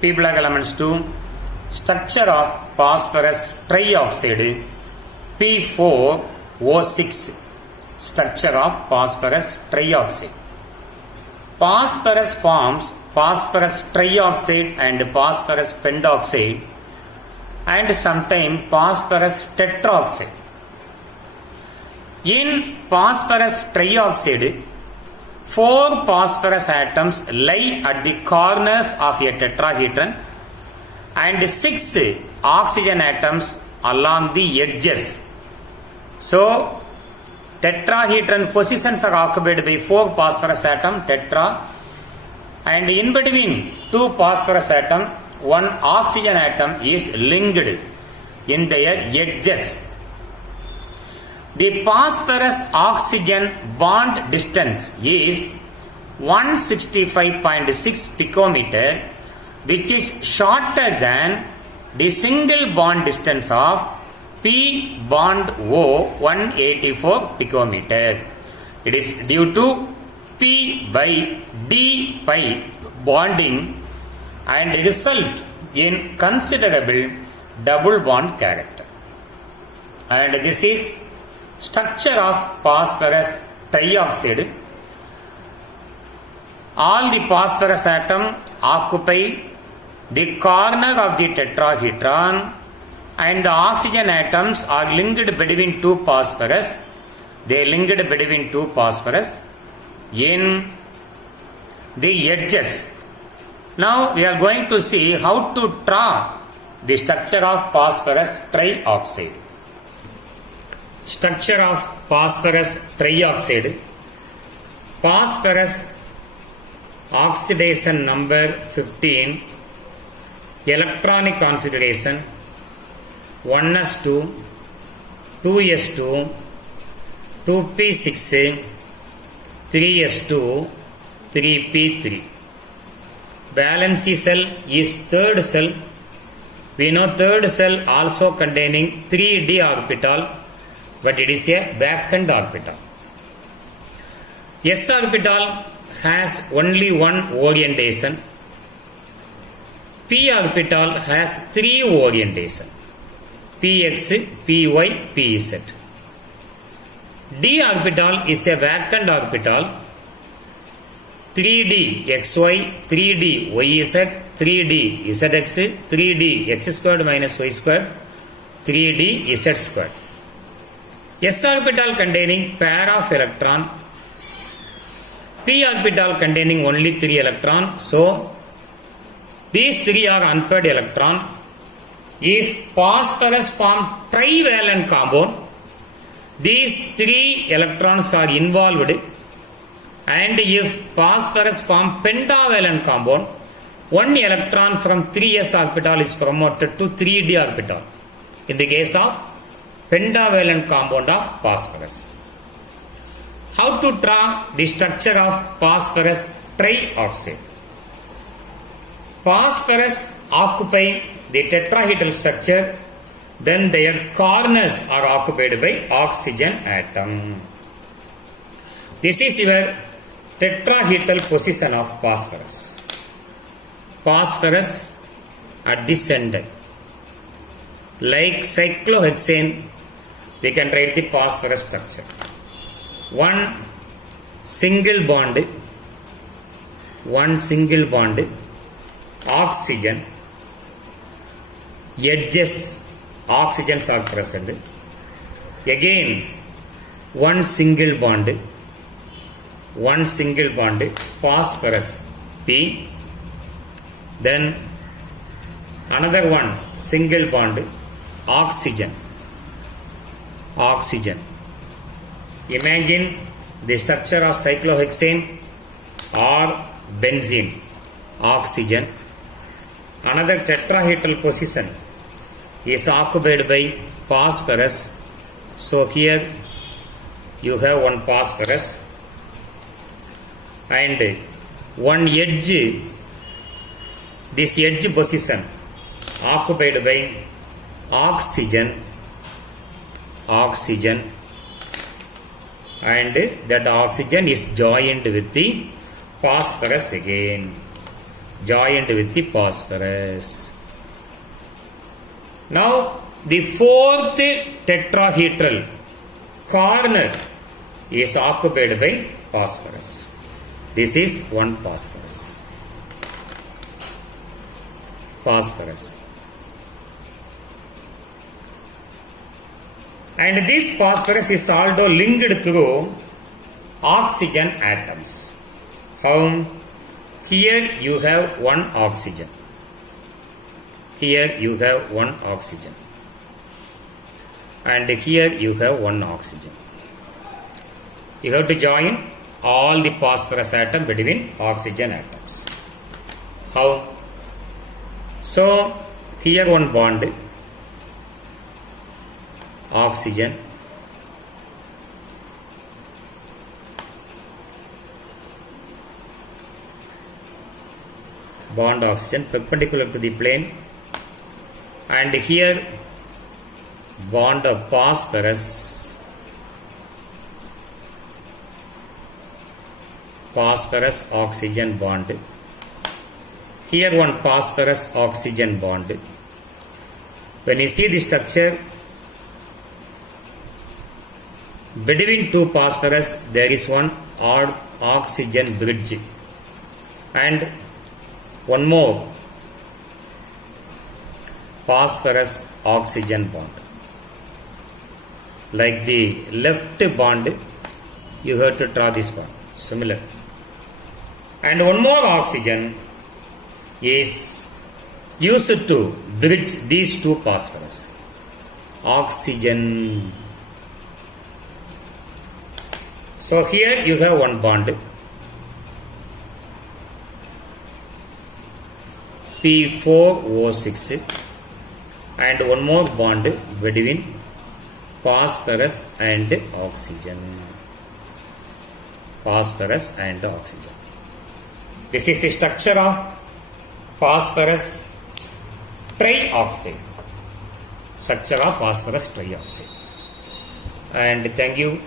P block elements to structure of phosphorus trioxide P4O6 structure of phosphorus trioxide. Phosphorus forms phosphorus trioxide and phosphorus pentoxide and sometimes phosphorus tetroxide. In phosphorus trioxide, 4 phosphorus atoms lie at the corners of a tetrahedron and 6 oxygen atoms along the edges. So, tetrahedron positions are occupied by 4 phosphorus atom, tetra, and in between 2 phosphorus atom, 1 oxygen atom is linked in their edges. The phosphorus oxygen bond distance is 165.6 picometer, which is shorter than the single bond distance of P bond O 184 picometer. It is due to P by D pi bonding and result in considerable double bond character. And this is structure of phosphorus trioxide. All the phosphorus atom occupy the corner of the tetrahedron and the oxygen atoms are linked between 2 phosphorus. They linked between 2 phosphorus in the edges. Now we are going to see how to draw the structure of phosphorus trioxide. Structure of phosphorus trioxide. Phosphorus oxidation number 15, electronic configuration 1s2, 2s2, 2p6, 3s2, 3p3. Valency cell is third cell. We know third cell also containing 3d orbital, but it is a vacant orbital. S orbital has only one orientation. P orbital has 3 orientation: px, py, pz. D orbital is a vacant orbital. 3d xy, 3d yz, 3d zx, 3d x squared minus y squared, 3d z squared. S orbital containing pair of electron. P orbital containing only 3 electron. So, these 3 are unpaired electron. If phosphorus form trivalent compound, these 3 electrons are involved, and if phosphorus form pentavalent compound, 1 electron from 3s orbital is promoted to 3d orbital in the case of pentavalent compound of phosphorus. How to draw the structure of phosphorus trioxide? Phosphorus occupy the tetrahedral structure, then their corners are occupied by oxygen atom. This is your tetrahedral position of phosphorus. Phosphorus at the center. Like cyclohexane, we can write the phosphorus structure. 1 single bond, oxygen, edges, oxygens are present. Again, 1 single bond, phosphorus P, then another 1 single bond, oxygen. Imagine the structure of cyclohexane or benzene, oxygen. Another tetrahedral position is occupied by phosphorus. So here you have 1 phosphorus and 1 edge. This edge position occupied by oxygen, and that oxygen is joined with the phosphorus again. joined with the phosphorus. Now the fourth tetrahedral corner is occupied by phosphorus. This is one phosphorus. And this phosphorus is also linked through oxygen atoms. How? Here you have one oxygen. Here you have one oxygen. And here you have one oxygen. You have to join all the phosphorus atom between oxygen atoms. How? So here one bond, oxygen, bond oxygen perpendicular to the plane, and here bond of phosphorus oxygen bond. Here one phosphorus oxygen bond. When you see the structure, between two phosphorus there is one oxygen bridge and one more phosphorus oxygen bond. Like the left bond, you have to draw this one, similar. And one more oxygen is used to bridge these two phosphorus. Oxygen. So here you have one bond, P4O6, and one more bond between phosphorus and oxygen. Phosphorus and oxygen. This is the structure of phosphorus trioxide. Structure of phosphorus trioxide. And thank you.